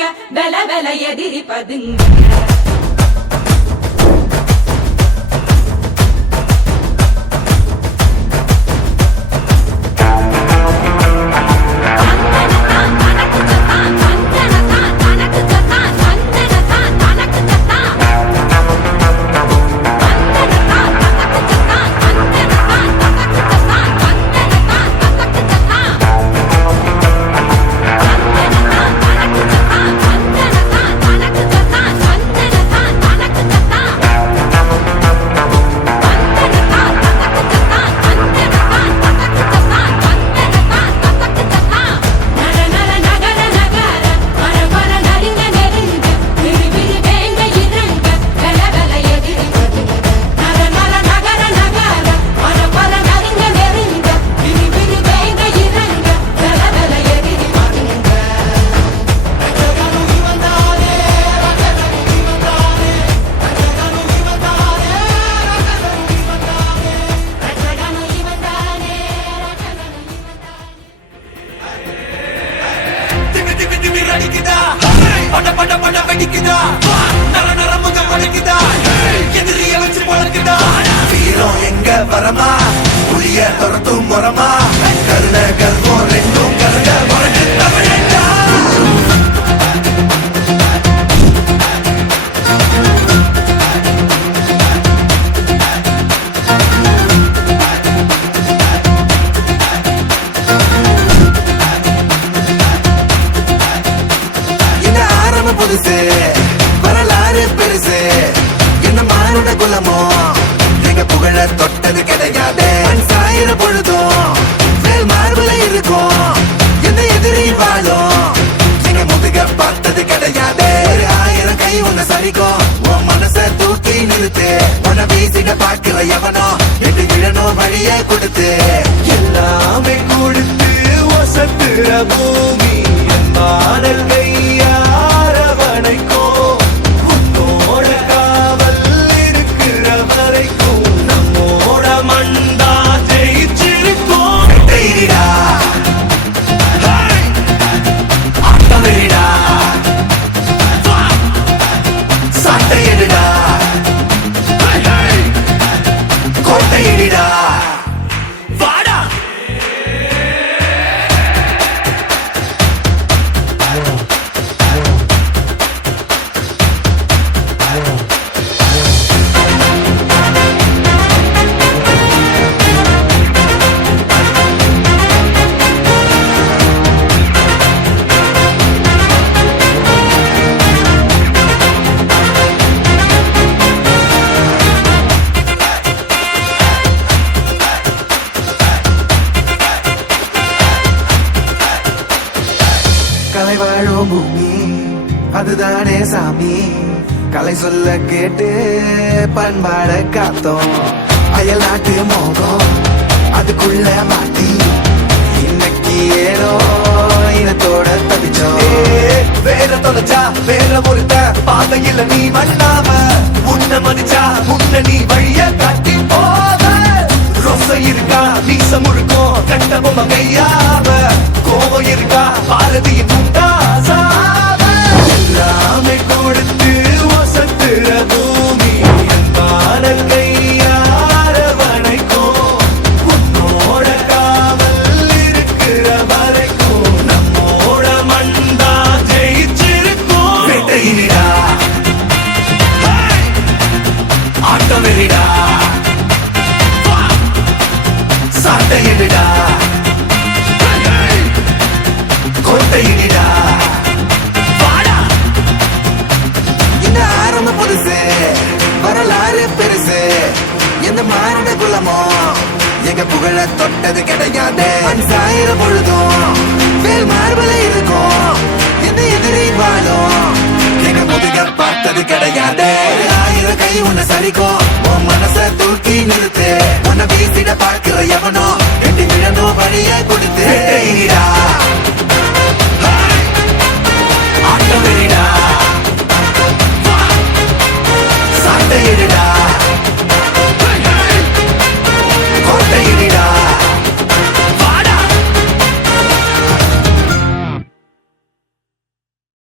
நடுங்க வெல வெல எதிரி பதுங்க வரமா புளிய துரத்தும் முறமா கருண கர்வம் ரெண்டும் கருண முரட்டு தமிழா இந்த ஆரம்ப புதுசு வரலாறு பெருசு என்ன மானுட குலமோ புகழ தொட்டது கிடையாது சாயிர பொழுதும் மார்புல இருக்கும் எந்த எதிரி வாழும் நீங்க முதுக பார்த்தது கிடையாது 1000 கை உன்னை சரிக்கும் உன் மனச தூக்கி நிறுத்து உன்னை வீசிட பாக்குற எவனோ எட்டு விழனோ வழிய கொடுத்து எல்லாமே கொடுத்து வசத்துற பூமி மாடல் கையாரவனைக்கோ உன்னோட காவல் இருக்கிற வரைக்கும் கலை வாழும் பூமி அதுதானே சாமி கலை சொல்ல கேட்டு பண்பாட காத்தோம் அயல் நாட்டு மோகம் அதுக்குள்ள மாட்டி இன்னைக்கு ஏனோ இனத்தோட தவிச்சோம் வேற தொலைச்சா வேற ஒருத்த பாதையில நீ மண்ணாம உன்ன மதிச்சா உன்ன நீ வழிய காட்டி போத ரொச இருக்கா நீச முழுக்கும் கண்ட பொம்மை கையாவ கோவம் இருக்கா பாரதியின் உண்டாசாவ எல்லாமே கொடுத்து வசத்துற பூமி மாடல் கையாரவனைக்கும் உன்னோட காவல் இருக்கிற வரைக்கும் நம்மோட மண்டா ஜெயிச்சிருக்கும் வேட்டையிடா ஆட்டம் வெறிடா சாட்டையிடா கோட்டையிடா இந்த ஆரம்ப புதுசு வரலாறு பெருசு எந்த மானுட குலமோ எங்க புகழ தொட்டது கிடையாது சாயிர பொழுதும் வேல் மார்பல இருக்கும் எந்த எதிரி வாழும் எங்க முதுக பார்த்தது கிடையாது 1000 கை உன்னை சரிக்கும் உன் மனச தூக்கி நிறுத்து உன்னை வீசிட பார்க்கிற எவனோ